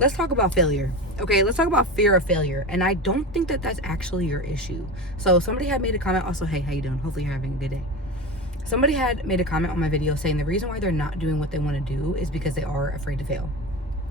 let's talk about failure. Okay, let's talk about fear of failure. And I don't think that that's actually your issue. So somebody had made a comment also, hey, how you doing? Hopefully you're having a good day. Somebody had made a comment on my video saying the reason why they're not doing what they want to do is because they are afraid to fail.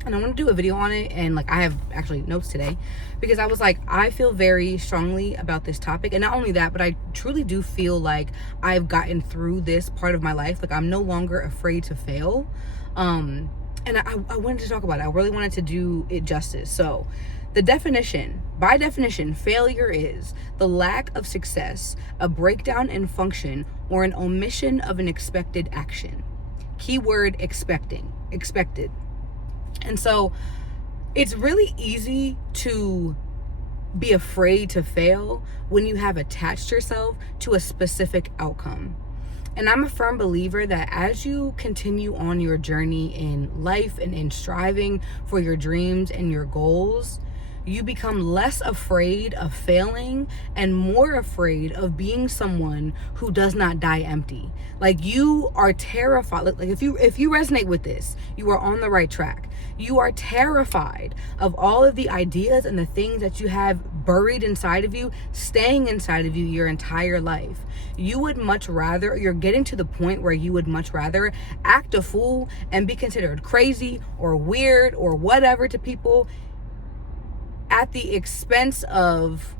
And I want to do a video on it, and like I have actually notes today, because I was like, I feel very strongly about this topic. And not only that, but I truly do feel like I've gotten through this part of my life. Like I'm no longer afraid to fail. And I wanted to talk about it. I really wanted to do it justice. So the definition, by definition, failure is the lack of success, a breakdown in function, or an omission of an expected action. Keyword expected. And so it's really easy to be afraid to fail when you have attached yourself to a specific outcome. And I'm a firm believer that as you continue on your journey in life and in striving for your dreams and your goals, you become less afraid of failing and more afraid of being someone who does not die empty. Like you are terrified. Like if you resonate with this, you are on the right track. You are terrified of all of the ideas and the things that you have buried inside of you, staying inside of you your entire life. You would much rather, you're getting to the point where you would much rather act a fool and be considered crazy or weird or whatever to people at the expense of,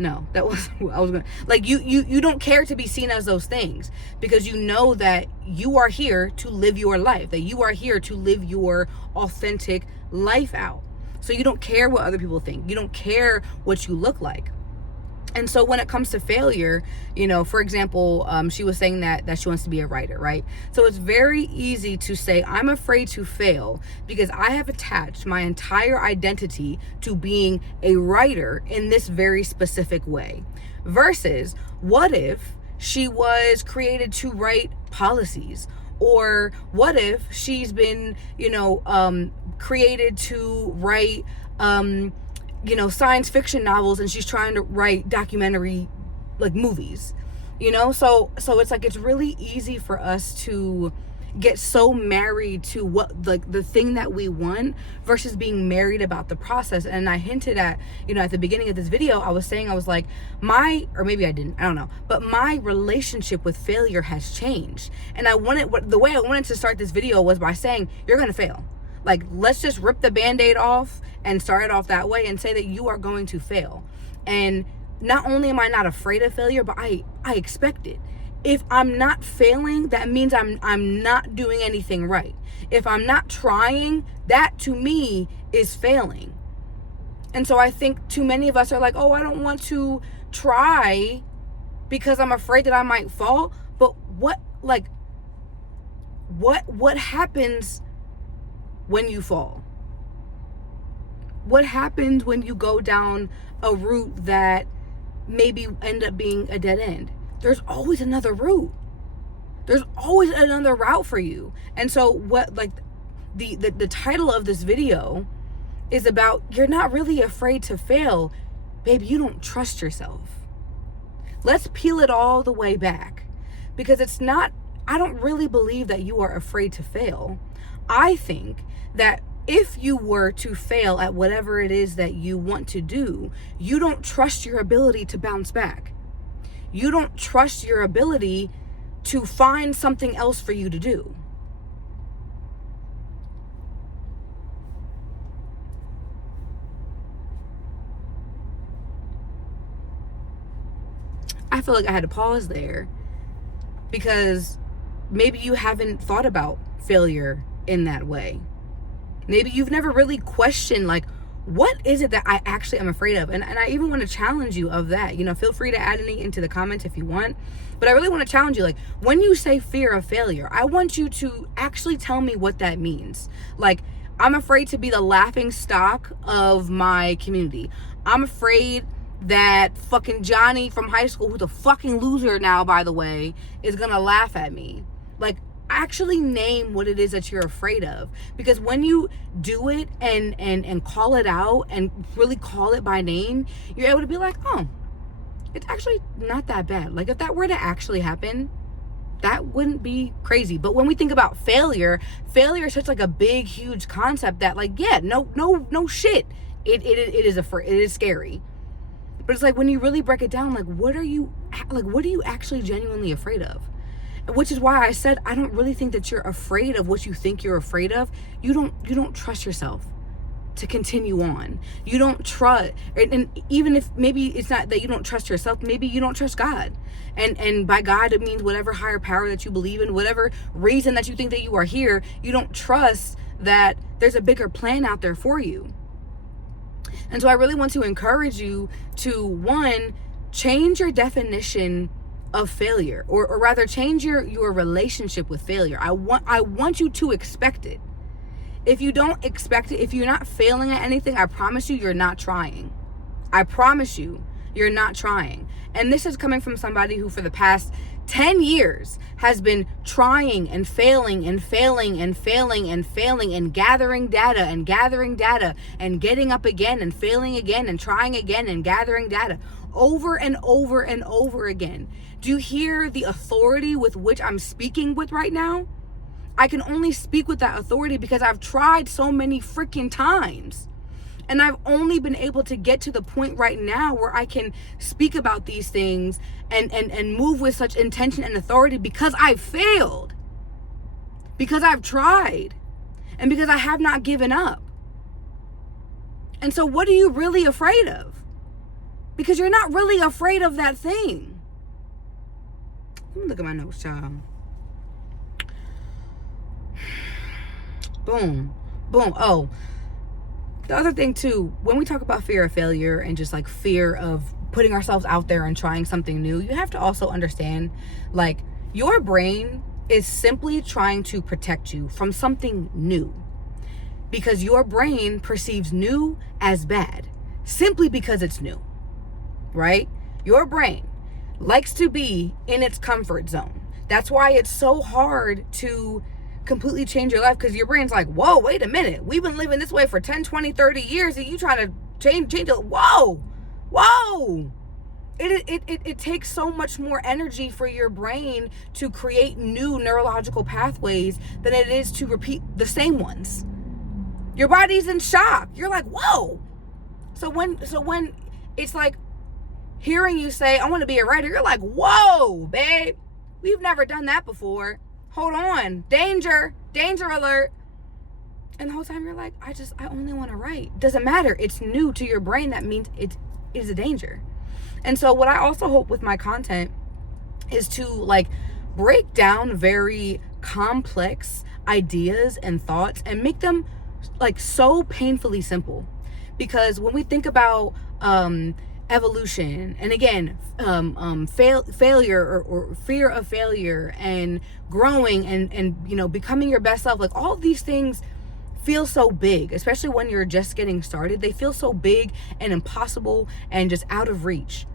no, that was, I was gonna, like you don't care to be seen as those things because you know that you are here to live your life, that you are here to live your authentic life out. So you don't care what other people think. You don't care what you look like. And so when it comes to failure, for example, she was saying that she wants to be a writer, right? So it's very easy to say, I'm afraid to fail because I have attached my entire identity to being a writer in this very specific way. Versus, what if she was created to write policies? Or what if she's been, created to write, science fiction novels and she's trying to write documentary like movies, so it's like it's really easy for us to get so married to what like the thing that we want versus being married about the process. And I hinted at at the beginning of this video, I was like or maybe I didn't, I don't know, but my relationship with failure has changed. And the way I wanted to start this video was by saying you're gonna fail. Like, let's just rip the Band-Aid off and start it off that way and say that you are going to fail. And not only am I not afraid of failure, but I expect it. If I'm not failing, that means I'm not doing anything right. If I'm not trying, that to me is failing. And so I think too many of us are like, oh, I don't want to try because I'm afraid that I might fall. But what happens when you fall? What happens when you go down a route that maybe end up being a dead end? There's always another route. There's always another route for you. And so what, like, the title of this video is about, you're not really afraid to fail. Babe, you don't trust yourself. Let's peel it all the way back. Because I don't really believe that you are afraid to fail. I think that if you were to fail at whatever it is that you want to do, you don't trust your ability to bounce back. You don't trust your ability to find something else for you to do. I feel like I had to pause there because maybe you haven't thought about failure in that way. Maybe you've never really questioned, like, what is it that I actually am afraid of? And I even want to challenge you of that. Feel free to add any into the comments if you want. But I really want to challenge you, like, when you say fear of failure, I want you to actually tell me what that means. Like, I'm afraid to be the laughing stock of my community. I'm afraid that fucking Johnny from high school, who's a fucking loser now, by the way, is gonna laugh at me. Like, actually name what it is that you're afraid of, because when you do it and call it out and really call it by name, you're able to be like, oh, it's actually not that bad. Like, if that were to actually happen, that wouldn't be crazy. But when we think about failure is such like a big, huge concept that like, yeah, no shit. It is scary. But it's like when you really break it down, like what are you actually genuinely afraid of? Which is why I said I don't really think that you're afraid of what you think you're afraid of. You don't trust yourself to continue on. You don't trust, and even if maybe it's not that you don't trust yourself, maybe you don't trust God. And by God it means whatever higher power that you believe in, whatever reason that you think that you are here, you don't trust that there's a bigger plan out there for you. And so I really want to encourage you to, one, change your definition of failure, or rather change your relationship with failure. I want you to expect it. If you don't expect it, if you're not failing at anything, I promise you, you're not trying. I promise you, you're not trying. And this is coming from somebody who for the past 10 years has been trying and failing and failing and failing and failing and gathering data and getting up again and failing again and trying again and gathering data over and over and over again. Do you hear the authority with which I'm speaking with right now? I can only speak with that authority because I've tried so many freaking times. And I've only been able to get to the point right now where I can speak about these things and move with such intention and authority because I've failed. Because I've tried. And because I have not given up. And so what are you really afraid of? Because you're not really afraid of that thing. Let me look at my notes, child. Boom. Oh, the other thing too, when we talk about fear of failure and just like fear of putting ourselves out there and trying something new, you have to also understand, like, your brain is simply trying to protect you from something new, because your brain perceives new as bad simply because it's new, right? Your brain likes to be in its comfort zone. That's why it's so hard to completely change your life, because your brain's like, whoa, wait a minute, we've been living this way for 10, 20, 30 years and you trying to change it. Whoa it takes so much more energy for your brain to create new neurological pathways than it is to repeat the same ones. Your body's in shock. You're like, whoa. So when it's like hearing you say, I want to be a writer, you're like, whoa, babe, we've never done that before. Hold on. Danger alert. And the whole time you're like, I only want to write. Doesn't matter. It's new to your brain. That means it is a danger. And so what I also hope with my content is to like break down very complex ideas and thoughts and make them like so painfully simple. Because when we think about evolution, and again, failure or fear of failure and growing and becoming your best self, like all of these things feel so big, especially when you're just getting started. They feel so big and impossible and just out of reach.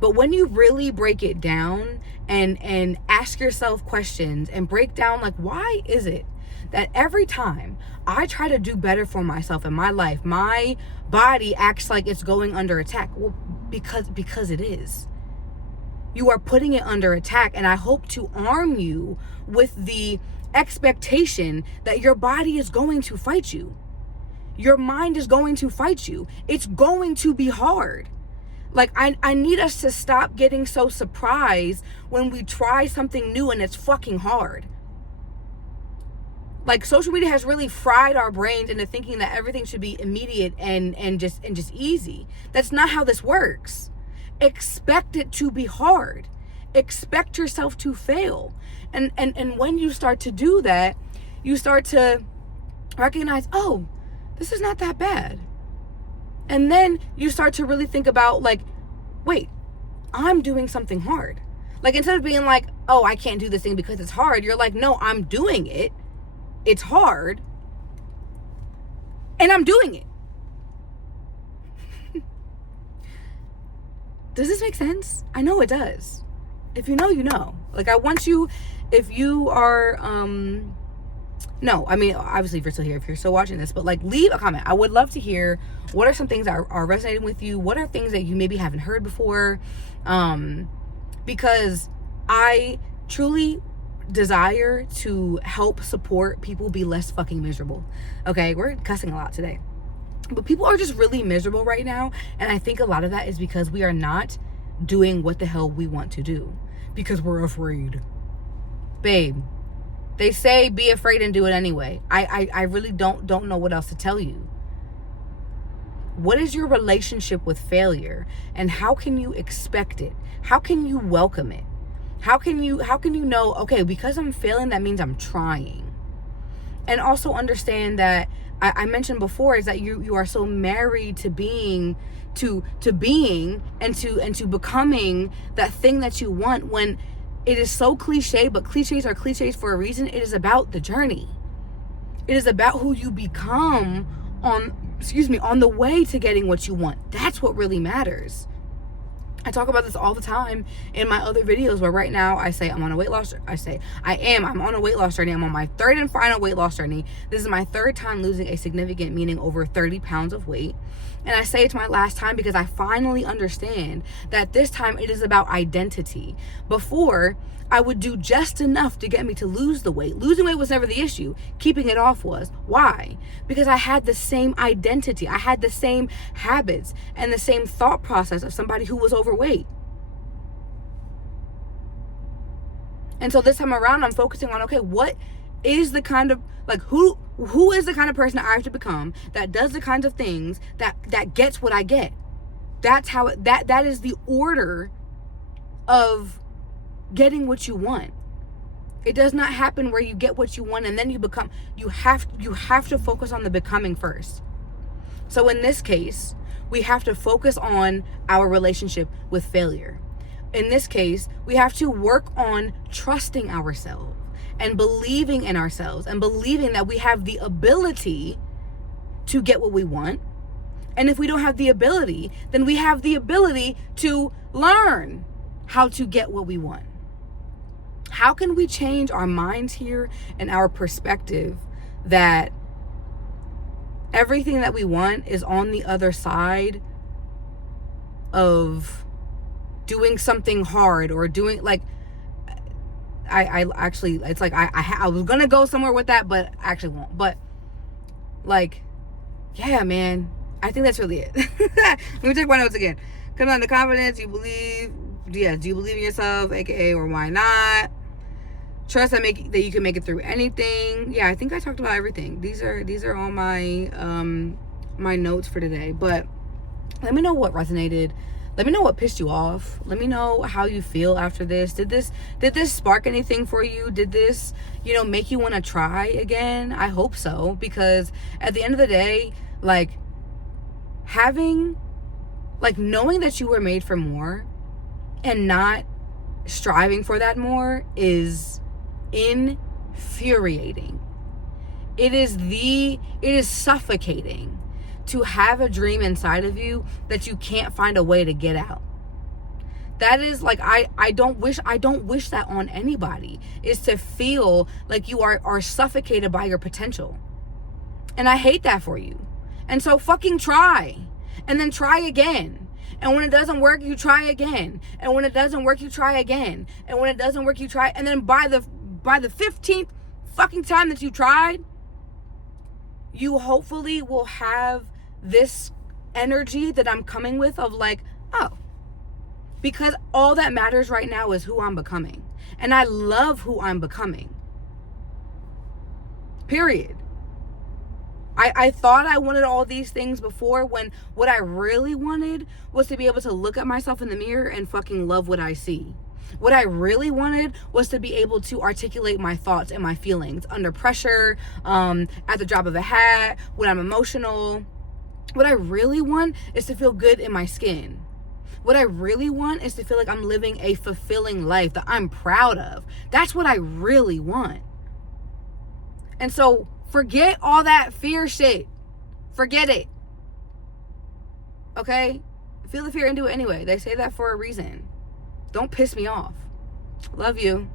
But when you really break it down and ask yourself questions and break down, like, why is it that every time I try to do better for myself in my life, my body acts like it's going under attack? Well, because it is. You are putting it under attack, and I hope to arm you with the expectation that your body is going to fight you. Your mind is going to fight you. It's going to be hard. Like, I need us to stop getting so surprised when we try something new and it's fucking hard. Like, social media has really fried our brains into thinking that everything should be immediate and just easy. That's not how this works. Expect it to be hard. Expect yourself to fail. And when you start to do that, you start to recognize, oh, this is not that bad. And then you start to really think about, like, wait, I'm doing something hard. Like, instead of being like, oh, I can't do this thing because it's hard, you're like, no, I'm doing it. It's hard. And I'm doing it. Does this make sense? I know it does. If you know, you know. Like, I want you, if you are, no, I mean, obviously if you're still here, if you're still watching this, but like, leave a comment. I would love to hear, what are some things that are resonating with you? What are things that you maybe haven't heard before? Because I truly desire to help support people be less fucking miserable. Okay, we're cussing a lot today. But people are just really miserable right now. And I think a lot of that is because we are not doing what the hell we want to do. Because we're afraid. Babe, they say be afraid and do it anyway. I really don't know what else to tell you. What is your relationship with failure? And how can you expect it? How can you welcome it? How can you know, okay, because I'm failing, that means I'm trying. And also understand that I mentioned before is that you are so married to being and to becoming that thing that you want, when it is so cliche, but cliches are cliches for a reason. It is about the journey. It is about who you become on the way to getting what you want. That's what really matters. I talk about this all the time in my other videos, where right now I say I'm on a weight loss. I'm on a weight loss journey. I'm on my third and final weight loss journey. This is my third time losing a significant, meaning over 30 pounds of weight. And I say it's my last time because I finally understand that this time it is about identity. Before, I would do just enough to get me to lose the weight. Losing weight was never the issue. Keeping it off was. Why? Because I had the same identity. I had the same habits and the same thought process of somebody who was overweight. And so this time around, I'm focusing on, okay, what is the kind of, like, who is the kind of person I have to become that does the kinds of things that gets what I get? That's how that is the order of getting what you want. It does not happen where you get what you want and then you become. You have to focus on the becoming first. So in this case, we have to focus on our relationship with failure. In this case, we have to work on trusting ourselves and believing in ourselves and believing that we have the ability to get what we want. And if we don't have the ability, then we have the ability to learn how to get what we want. How can we change our minds here and our perspective that everything that we want is on the other side of doing something hard or doing, like, I actually, it's like I was gonna go somewhere with that, but I actually won't. But like, yeah, man, I think that's really it. Let me check my notes again. Come on, the confidence, you believe, yeah, do you believe in yourself, aka, or why not? Trust that you can make it through anything. Yeah, I think I talked about everything. These are all my my notes for today. But let me know what resonated. Let me know what pissed you off. Let me know how you feel after this. Did this spark anything for you? Did this, make you want to try again? I hope so, because at the end of the day, like, knowing that you were made for more and not striving for that more is infuriating. It is suffocating to have a dream inside of you that you can't find a way to get out. That is like, I don't wish that on anybody, is to feel like you are suffocated by your potential. And I hate that for you. And so fucking try, and then try again. And when it doesn't work, you try again. And when it doesn't work, you try again. And when it doesn't work, you try. And then by the 15th fucking time that you tried, you hopefully will have this energy that I'm coming with of like, oh, because all that matters right now is who I'm becoming. And I love who I'm becoming. Period. I thought I wanted all these things before, when what I really wanted was to be able to look at myself in the mirror and fucking love what I see. What I really wanted was to be able to articulate my thoughts and my feelings under pressure, at the drop of a hat, when I'm emotional. What I really want is to feel good in my skin. What I really want is to feel like I'm living a fulfilling life that I'm proud of. That's what I really want. And so forget all that fear shit. Forget it. Okay? Feel the fear and do it anyway. They say that for a reason. Don't piss me off. Love you.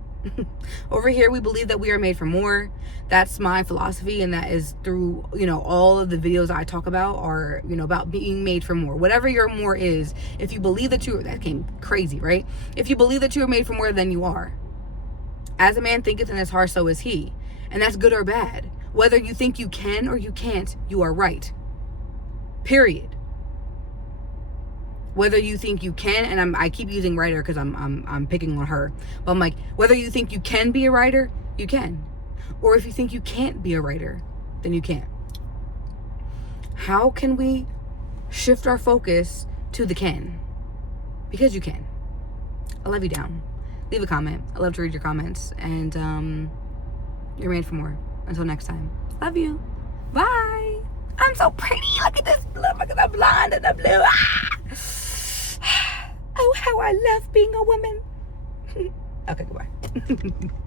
Over here, we believe that we are made for more. That's my philosophy, and that is through, all of the videos I talk about are, about being made for more. Whatever your more is, if you believe that came crazy, right? If you believe that you are made for more, then you are. As a man thinketh in his heart, so is he. And that's good or bad. Whether you think you can or you can't, you are right. Period. Whether you think you can, and I keep using writer because I'm picking on her, but I'm like, whether you think you can be a writer, you can. Or if you think you can't be a writer, then you can't. How can we shift our focus to the can? Because you can. I love you down. Leave a comment. I love to read your comments. And you're made for more. Until next time. Love you. Bye. I'm so pretty. Look at this. Look at the blonde and the blue. Ah! Oh, how I love being a woman. Okay, goodbye.